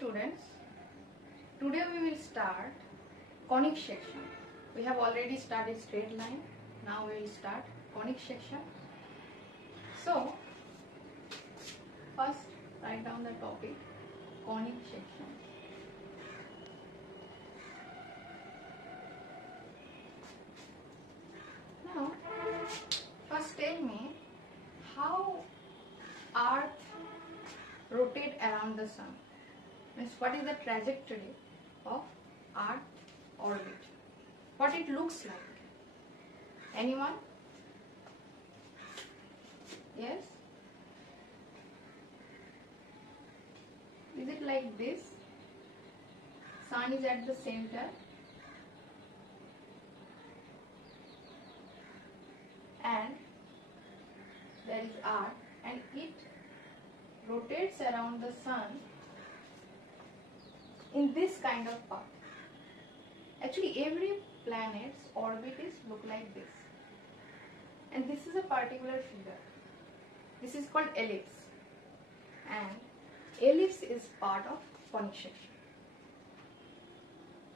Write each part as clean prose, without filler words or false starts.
students, today we will start conic section. We have already started straight line. Now we will start conic section. So first write down the topic conic section. Now first tell me how Earth rotate around the sun. Means what is the trajectory of Earth orbit? What it looks like? Anyone? Yes? Is it like this? Sun is at the center and there is Earth and it rotates around the sun in this kind of path. Actually every planet's orbit is look like this, and this is a particular figure. This is called ellipse, and ellipse is part of conic section.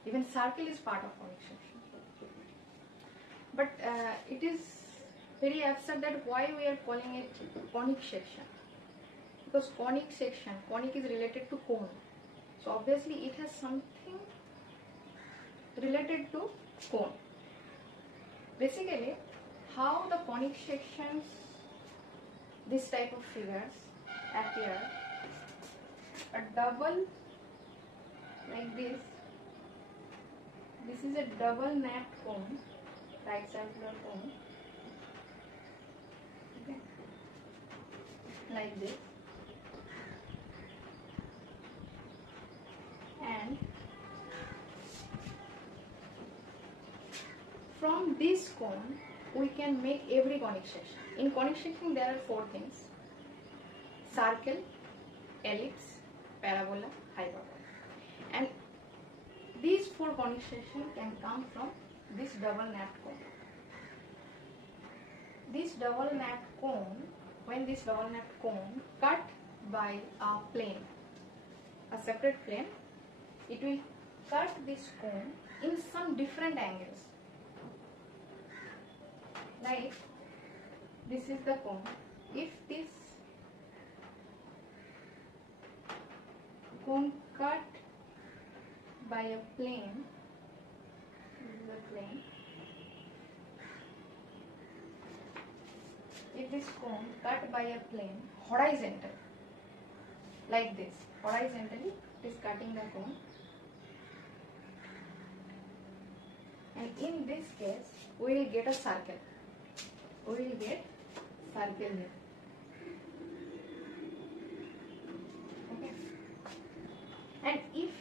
Even circle is part of conic section. But it is very absurd that why we are calling it conic section. Because conic section, conic is related to cone. So obviously it has something related to cone. Basically, how the conic sections, this type of figures appear, a double like this. This is a double napped cone, right circular cone, okay, like this. And from this cone we can make every conic section. In conic section there are four things: circle, ellipse, parabola, hyperbola. And these four conic sections can come from this double napped cone. This double napped cone, when this double napped cone cut by a plane, a separate plane, it will cut this cone in some different angles. Like this is the cone. If this cone cut by a plane, this is a plane. If this cone cut by a plane horizontal, like this, horizontally it is cutting the cone. And in this case, we will get a circle. We will get circle here. Okay. And if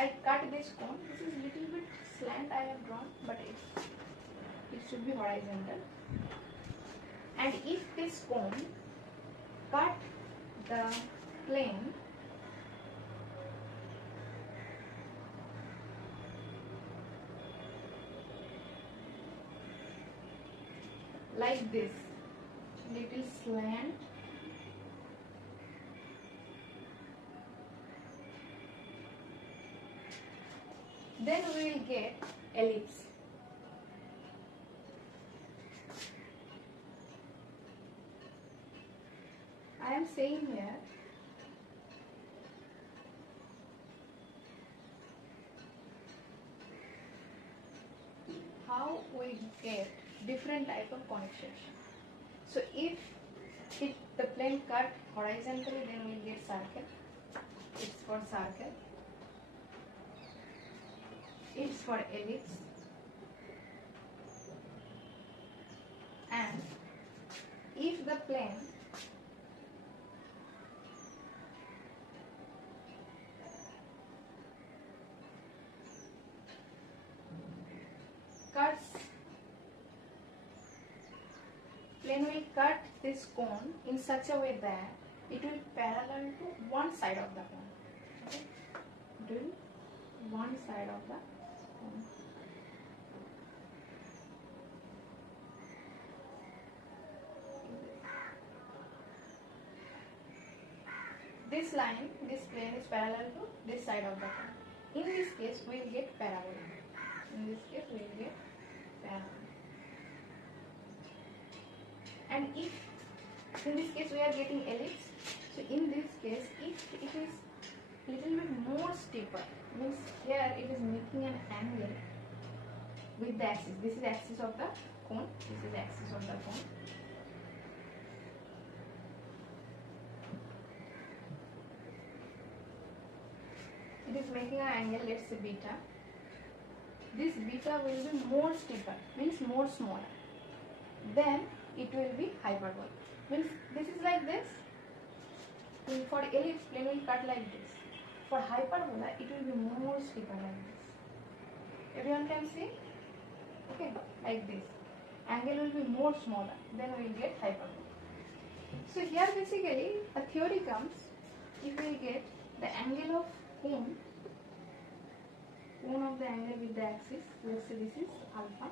I cut this cone, this is little bit slant I have drawn, but it should be horizontal. And if this cone cut the plane like this, little slant, then we will get ellipse. I am saying here how we get different type of conic section. So if the plane cut horizontally, then we will get circle. It's for circle. It's for ellipse. And if the plane will cut this cone in such a way that it will parallel to one side of the cone. Okay? Do one side of the cone. This line, this plane is parallel to this side of the cone. In this case, we will get parabola. In this case, we will get parabola. And if in this case we are getting ellipse, so in this case, if it is little bit more steeper, means here it is making an angle with the axis. This is axis of the cone. This is axis of the cone. It is making an angle, let's say beta. This beta will be more steeper, means more smaller. Then it will be hyperbola. Means this is like this. For ellipse, plane will cut like this. For hyperbola, it will be more steeper like this. Everyone can see? Okay, like this. Angle will be more smaller. Then we will get hyperbola. So here basically a theory comes. If we get the angle of cone of the angle with the axis, let's say this is alpha.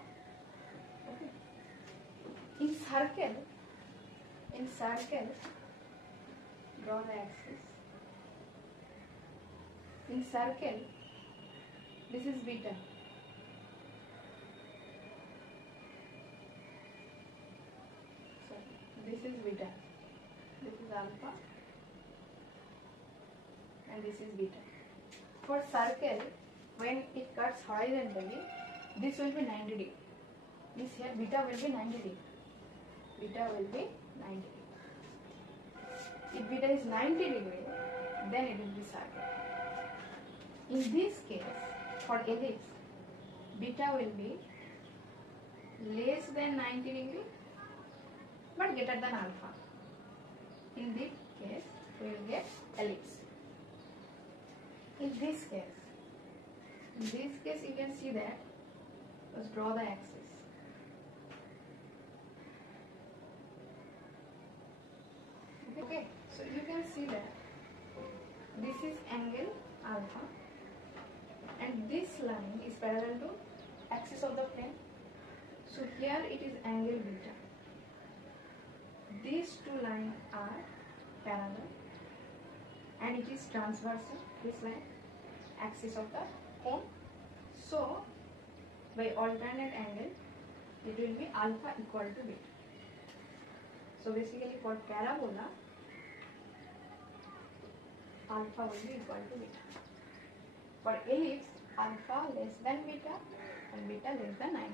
Okay. In circle, draw the axis. In circle, this is beta. So this is beta. This is alpha. And this is beta. For circle, when it cuts horizontally, this will be 90 degree. This here beta will be 90 degree. Beta will be 90 degree. If beta is 90 degree, then it will be circle. In this case, for ellipse, beta will be less than 90 degree but greater than alpha. In this case, we will get ellipse. In this case, you can see that. Let's draw the axis. Okay, so you can see that this is angle alpha and this line is parallel to axis of the plane. So here it is angle beta. These two lines are parallel and it is transversal, this line, axis of the cone. So by alternate angle, it will be alpha equal to beta. So basically for parabola, alpha will be equal to beta. For ellipse, alpha less than beta and beta less than 90.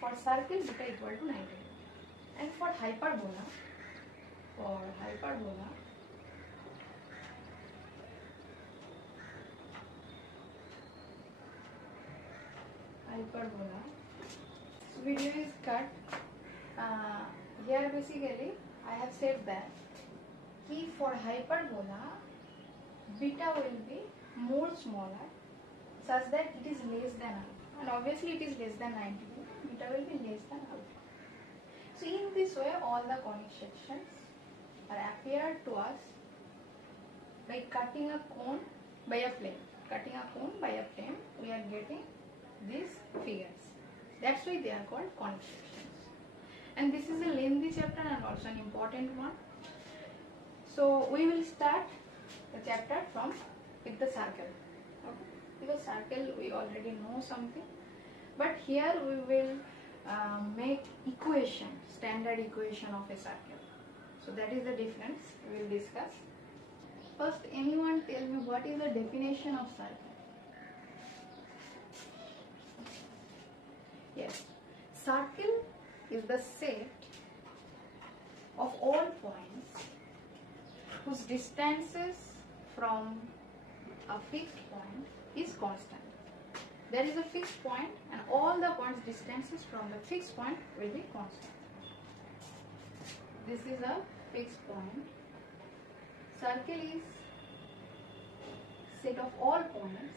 For circle, beta equal to 90. And for hyperbola, so video is cut. Here basically I have said that for hyperbola, beta will be more smaller such that it is less than alpha, and obviously it is less than 90. Beta will be less than alpha. So in this way, all the conic sections are appeared to us by cutting a cone by a plane. Cutting a cone by a plane, we are getting these figures. That's why they are called conic sections. And this is a lengthy chapter and also an important one. So we will start the chapter with the circle. Okay? Because circle we already know something, but here we will make equation, standard equation of a circle. So that is the difference we will discuss. First, anyone tell me what is the definition of circle? Yes, circle is the set of all points whose distances from a fixed point is constant. There is a fixed point and all the points distances from the fixed point will be constant. This is a fixed point. Circle is set of all points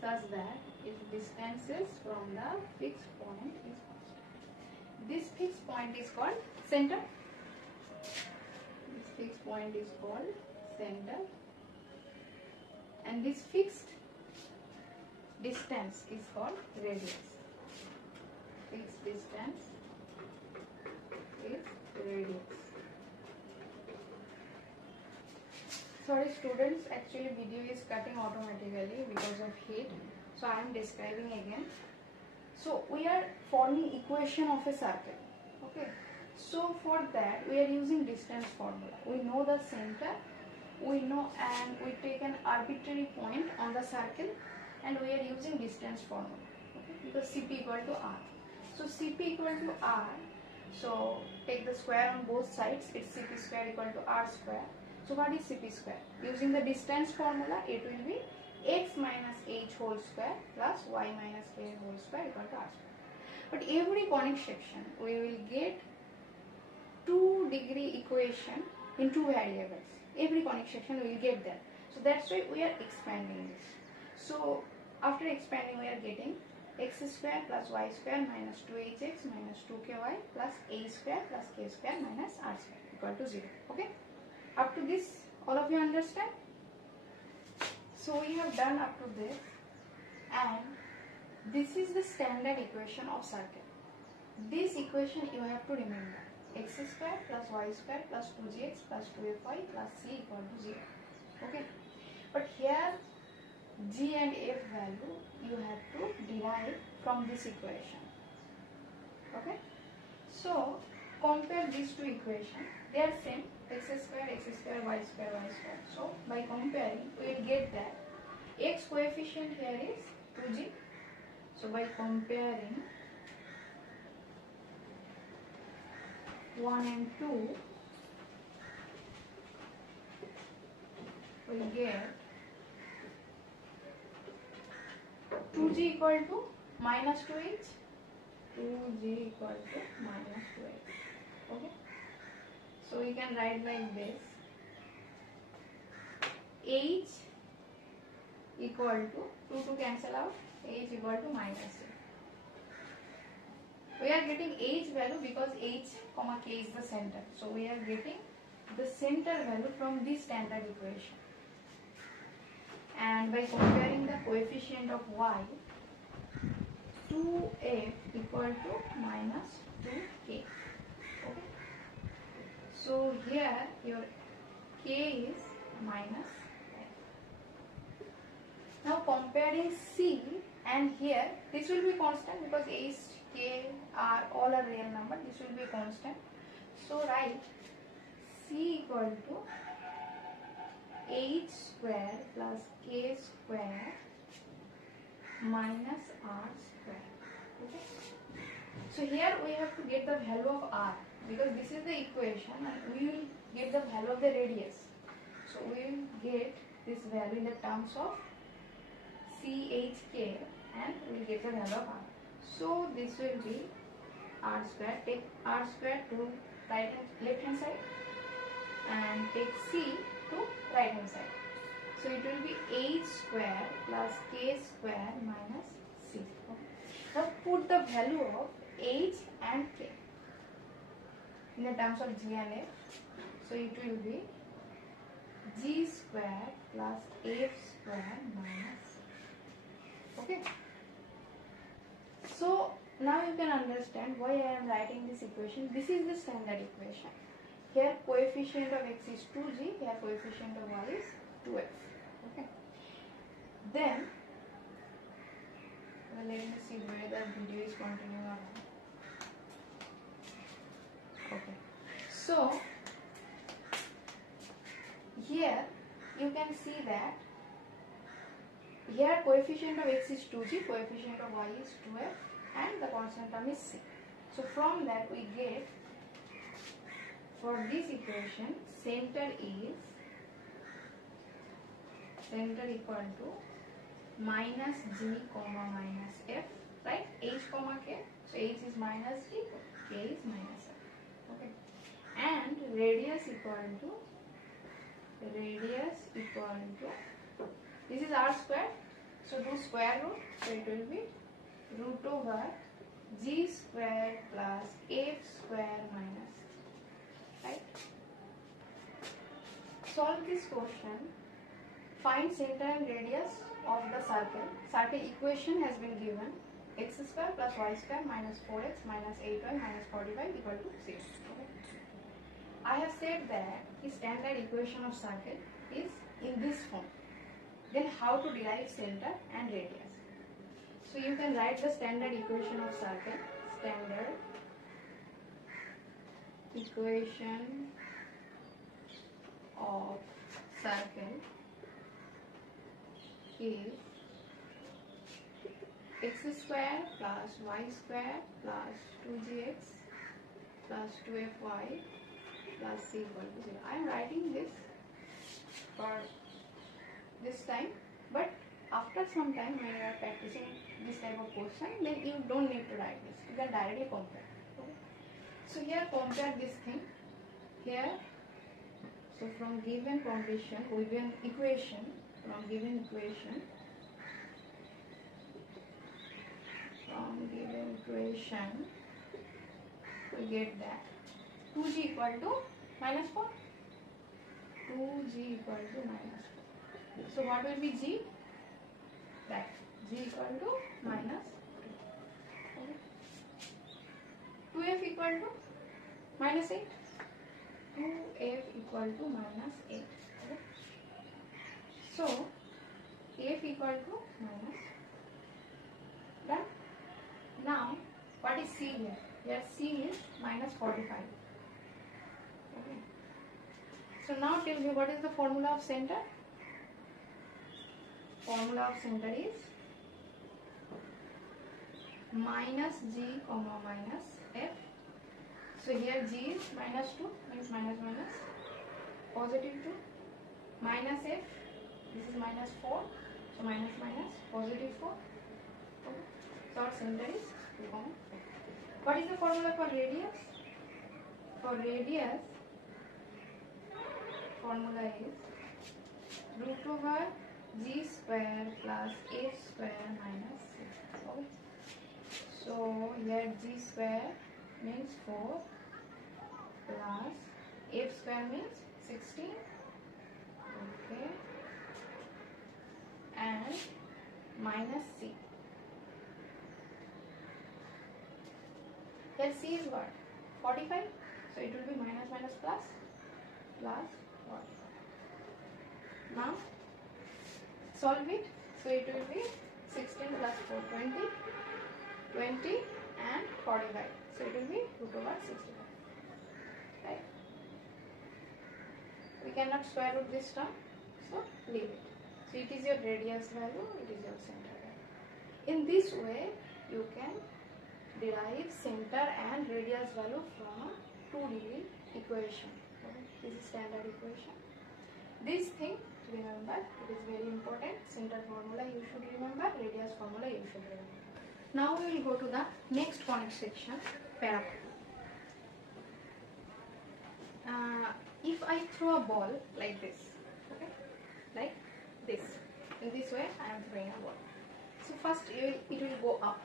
such that its distances from the fixed point is constant. This fixed point is called center. This fixed point is called center. And this fixed distance is called radius. Fixed distance is radius. Sorry students, actually video is cutting automatically because of heat. So I am describing again. So we are forming equation of a circle. Okay. So for that we are using distance formula. We know the center, we know, and we take an arbitrary point on the circle and we are using distance formula. Okay. Because Cp equal to R. So Cp equal to R. So take the square on both sides. It's Cp square equal to R square. So what is Cp square? Using the distance formula, it will be x minus h whole square plus y minus k whole square equal to R square. But every conic section we will get 2-degree equation in 2 variables. Every conic section we will get that. So that's why we are expanding this. So after expanding we are getting x square plus y square minus 2hx minus 2ky plus a square plus k square minus r square equal to 0. Okay. Up to this, all of you understand? So we have done up to this, and this is the standard equation of circle. This equation you have to remember: x square plus y square plus 2gx plus 2fy plus c equal to 0. Okay. But here g and f value you have to derive from this equation. Okay. So compare these two equations. They are same, x square, y square, y square. So by comparing, we will get that x coefficient here is 2g. So by comparing 1 and 2, we get 2g equal to minus 2h. 2g equal to minus 2h. Okay. So we can write like this: h equal to 2 cancel out, h equal to minus a. We are getting h value because h comma k is the center. So we are getting the center value from this standard equation. And by comparing the coefficient of y, 2f equal to minus 2k. Okay. So here your k is minus f. Now comparing c, and here this will be constant because h, k, r all are real number. This will be constant. So write c equal to h square plus k square minus r square. Okay. So here we have to get the value of r, because this is the equation and we will get the value of the radius. So we will get this value in the terms of chk and we will get the value of r. So this will be r square. Take r square to left hand side and take c to right hand side. So it will be h square plus k square minus c. Okay. Now put the value of h and k in the terms of g and f. So it will be g square plus f square minus c. Okay. So now you can understand why I am writing this equation. This is the standard equation. Here coefficient of x is 2g, here coefficient of y is 2f. Okay. Then let me see whether the video is continuing or not. Okay. So here you can see that here coefficient of x is 2g, coefficient of y is 2f, and the constant term is c. So from that we get, for this equation, center equal to minus g comma minus f, right? H comma k. So h is minus g, k is minus f. Okay. And radius equal to this is r square. So do square root. So it will be root over g square plus f square minus c. Right? Solve this question. Find center and radius of the circle. Circle equation has been given: x square plus y square minus 4x minus 8y minus 45 equal to 0. Okay. I have said that the standard equation of circle is in this form. Then how to derive center and radius? So you can write the standard equation of circle. Standard equation of circle is x square plus y square plus 2gx plus 2fy plus c equal to 0. I am writing this for this time, but after some time when you are practicing this type of question, then you don't need to write this. You can directly compare. Okay? So here compare this thing here. So from given condition, given equation, we get that 2g equal to minus 4. 2g equal to minus 4. So what will be g? That g equal to minus 2. Okay. 2f equal to minus 8. 2f equal to minus 8. Okay. So f equal to minus. Done. Now what is c here? Here c is minus 45. Okay. So now tell me, what is the formula of center? Formula of center is minus g comma minus f. So here g is minus 2, means minus minus, positive 2, minus f, this is minus 4, so minus minus, positive 4. Okay. So our center is 2, 4. What is the formula for radius? For radius, formula is root over g square plus f square minus 6. Okay. So here g square means 4 plus f square means 16. Okay. And minus c. Here c is what? 45. So it will be minus minus plus 45. Now solve it. So it will be 16 plus 4, 20 and 45. So it will be root over 65. Right? We cannot square root this term, so leave it. So it is your radius value, it is your center value. In this way, you can derive center and radius value from a 2D equation. Okay? This is standard equation. This thing, remember, it is very important. Center formula you should remember, radius formula you should remember. Now we will go to the next conic section, parabola. If I throw a ball like this, okay, like this, in this way I am throwing a ball. So first it will go up,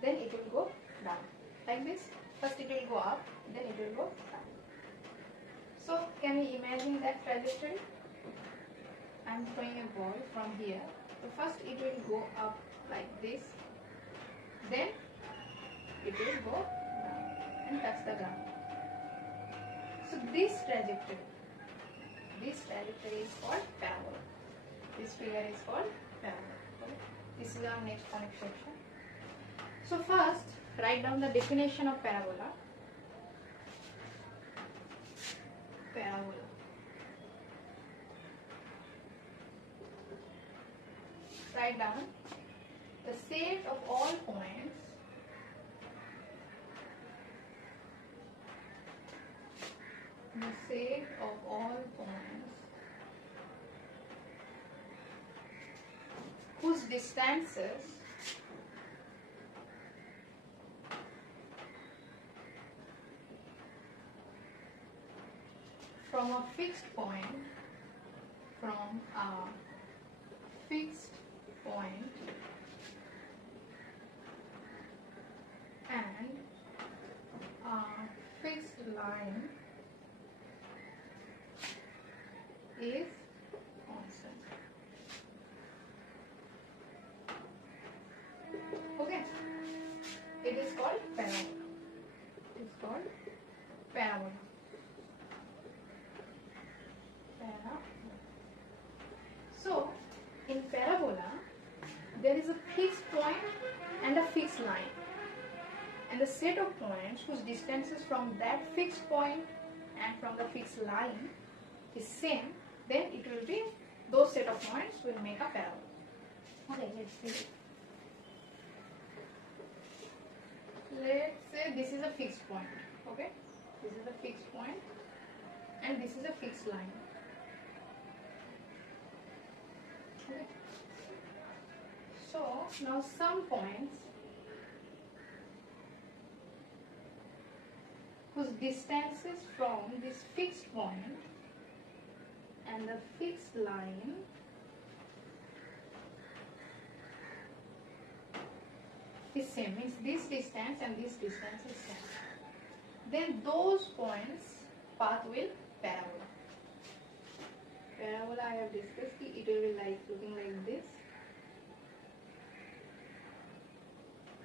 then it will go down, like this. First it will go up, then it will go down. So can you imagine that trajectory? I am throwing a ball from here. So first it will go up like this, then it will go down and touch the ground. So this trajectory is called parabola. This figure is called parabola. Okay? This is our next conic section. So first, write down the definition of parabola. Parabola. Write down the set of all points whose distances from a fixed point and a fixed line is constant. Okay, it is called parabola. It is called parabola. Parabola. a fixed point and a fixed line. And the set of points whose distances from that fixed point and from the fixed line is same, then it will be, those set of points will make a parabola. Okay, let's see. Let's say this is a fixed point. Okay, this is a fixed point and this is a fixed line. Okay. So now some points whose distances from this fixed point and the fixed line is same, means this distance and this distance is same, then those points path will parabola. Parabola I have discussed, it will be like looking like this.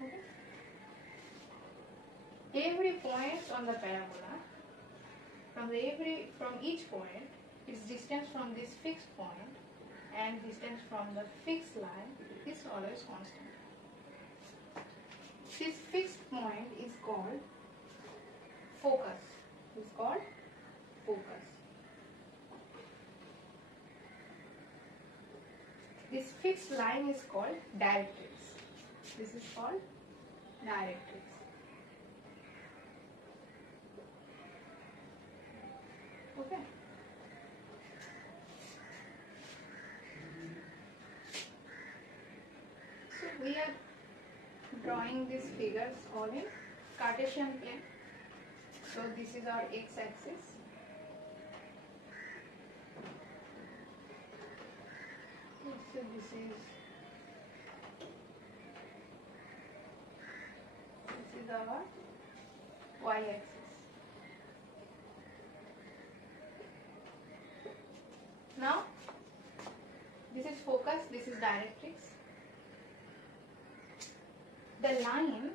Okay. Every point on the parabola, from each point, its distance from this fixed point and distance from the fixed line is always constant. This fixed point is called focus. It's called focus. This fixed line is called directrix. This is called directrix. Okay. So we are drawing these figures all in Cartesian plane. So this is our x-axis. So this is our y-axis. Now this is focus, this is directrix. The line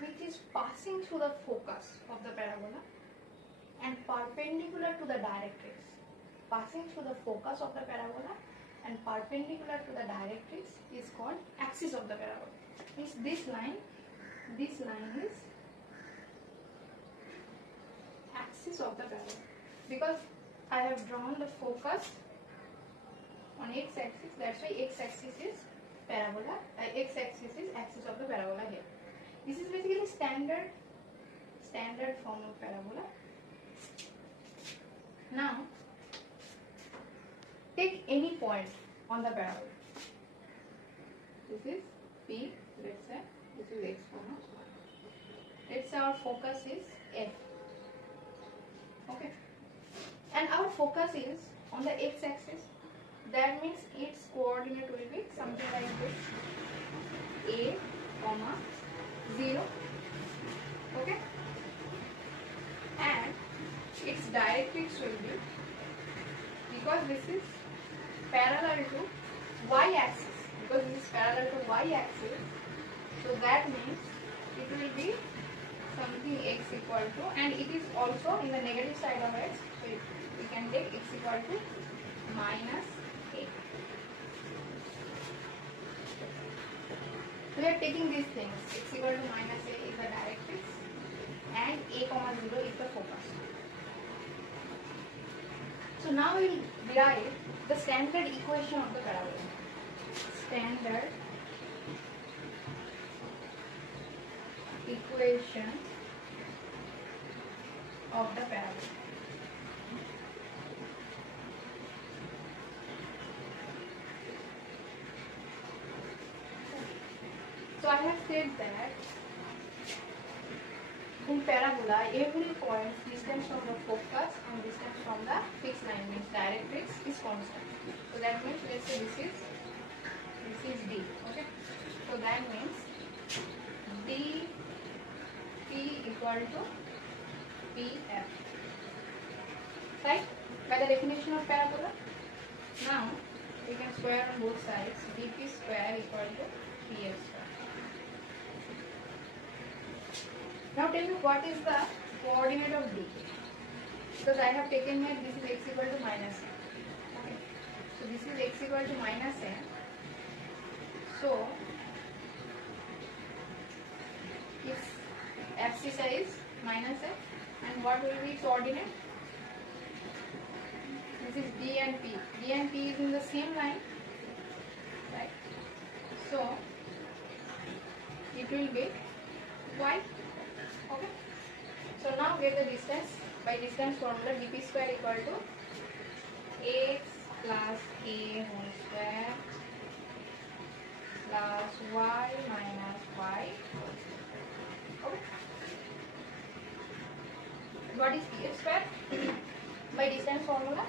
which is passing through the focus of the parabola and perpendicular to the directrix, passing through the focus of the parabola and perpendicular to the directrix is called axis of the parabola. Means this line is axis of the parabola, because I have drawn the focus on x-axis, that's why x-axis is parabola, x-axis is axis of the parabola here. This is basically standard form of parabola. Now take any point on the parabola. This is P, let's say this is x comma. Let's say our focus is F. Okay. And our focus is on the x-axis. That means its coordinate will be something like this: A, comma, 0. Okay. And its directrix will be, because this is parallel to y-axis, because this is parallel to y-axis, so that means it will be something x equal to, and it is also in the negative side of x, so we can take x equal to minus a. We are taking these things, x equal to minus a is the directrix and a comma 0 is the focus. So now we will derive the standard equation of the parabola. Standard equation of the parabola. So I have said that in parabola, every point distance from the focus and distance from the fixed line, means directrix, is constant. So that means, let's say this is D. Okay. So that means dP equal to PF. Right? By the definition of parabola. Now we can square on both sides. dP square equal to PF square. Now tell me what is the coordinate of D, because I have taken here this is x equal to minus n. Okay. So this is x equal to minus n. So its axis is minus f, and what will be its ordinate? This is D and P. D and P is in the same line, right? So it will be y. Okay. So now get the distance by distance formula. dp square equal to x plus a whole square plus y minus y. Okay. What is pf square? By distance formula,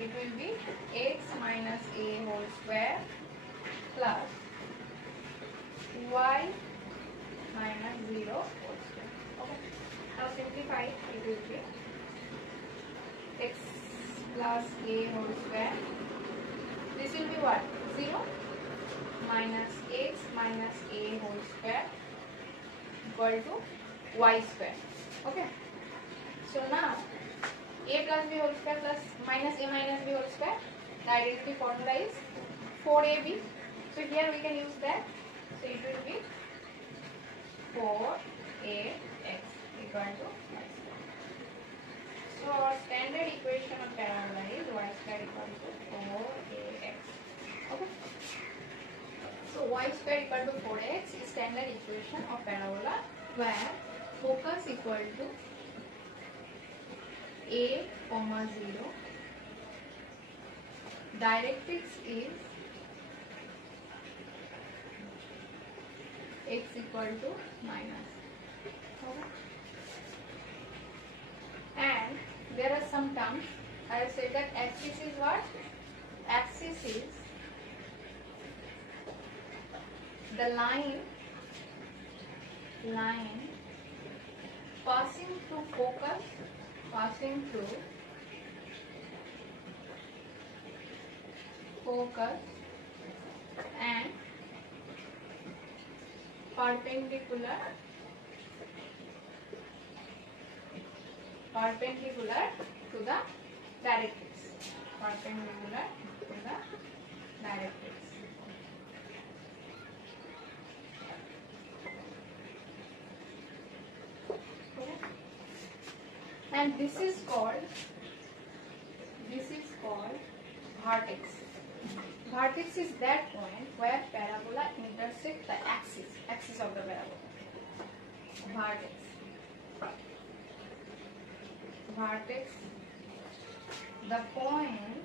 it will be x minus a whole square plus y minus 0 whole square. Okay. Now simplify it. It will be x plus a whole square. This will be what? 0 minus x minus a whole square equal to y square. Okay. So now a plus b whole square plus minus a minus b whole square. The identity formula is 4ab. So here we can use that. So it will be 4ax equal to y square. So our standard equation of parabola is y square equal to 4ax. Okay. So y square equal to 4x is standard equation of parabola where focus equal to a, 0. Directrix is x equal to minus. Okay. And there are some terms. I have said that axis is what? Axis is the line passing through focus, and perpendicular to the directrix. Okay. And this is called vertex. Vertex is that point where parabola intersects the axis of the parabola. Vertex, the point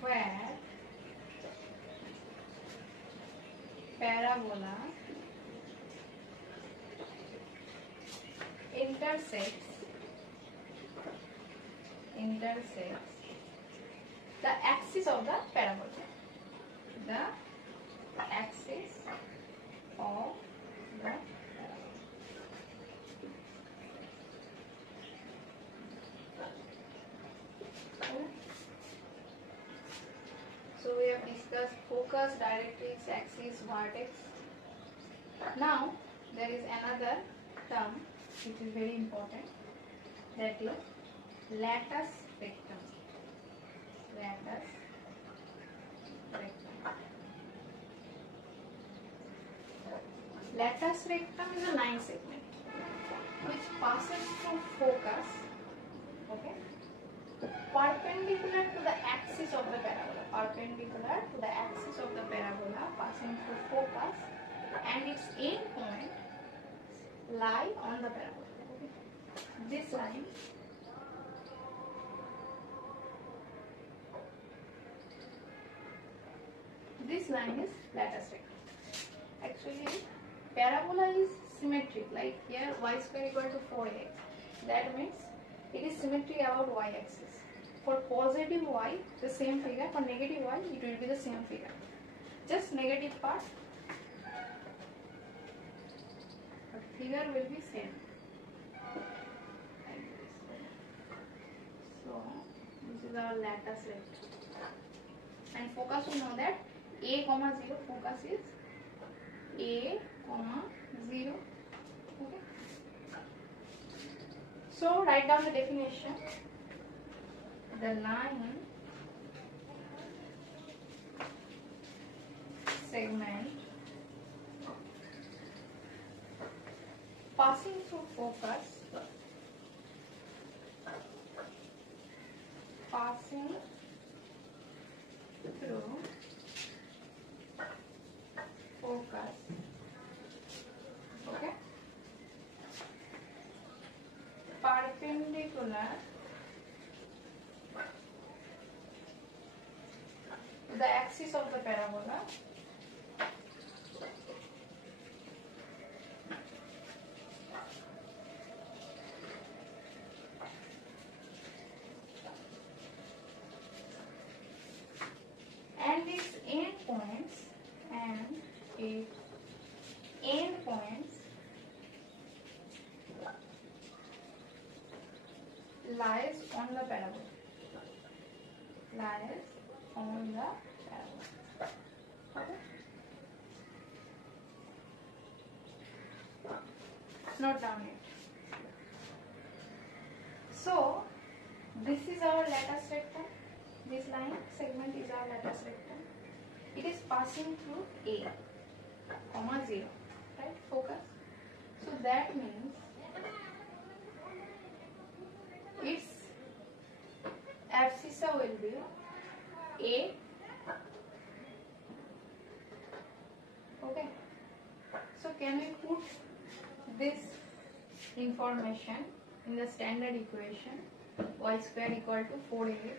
where parabola intersects the axis of the parabola. So we have discussed focus, directrix, axis, vertex. Now there is another term which is very important, that is latus rectum. Latus rectum is a line segment which passes through focus, okay, perpendicular to the axis of the parabola, passing through focus, and its end point lie on the parabola. Okay. This line is latus rectum. Actually, parabola is symmetric. Like here, y square equal to 4x. That means it is symmetric about y-axis. For positive y, the same figure. For negative y, it will be the same figure. Just negative part, but figure will be same. Like this. So this is our latus rectum. And focus, we know that a, 0, focus is a, 0. Okay. So write down the definition. The line segment passing through focus okay, perpendicular to the axis of the parabola and its endpoints lies on the parabola. Okay. Note down it. So this is our latus rectum. This line segment is our latus rectum. It is passing through A, comma 0, right? Focus. So that means its abscissa will be A. Okay. So can we put this information in the standard equation? Y square equal to 4ax.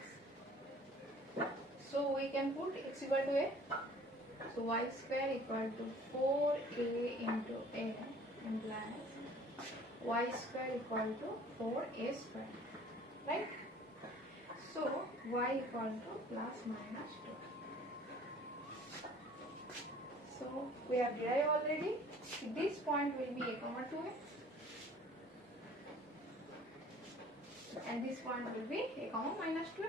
So we can put x equal to a. So y square equal to 4a into a implies y square equal to 4a square, right? So y equal to plus minus 2. So we have derived already. This point will be a comma 2a. And this point will be a comma minus 2.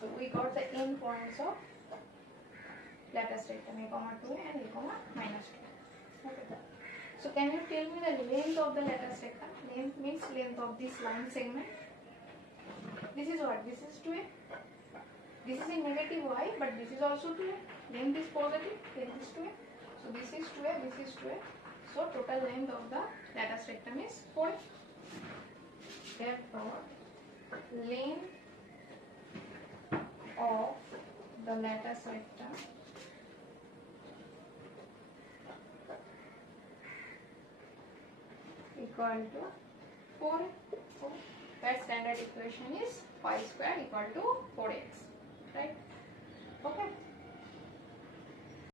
So we got the end points of latus rectum, a comma 2 and a comma minus 2. Okay. So can you tell me the length of the latus rectum? Length means length of this line segment. This is what? This is 2a. This is in negative y, but this is also 2a. Length is positive, length is 2a. So this is 2a, this is 2a. So total length of the latus rectum is 4a. Therefore, length of the latus rectum equal to 4. That standard equation is y square equal to 4x, right?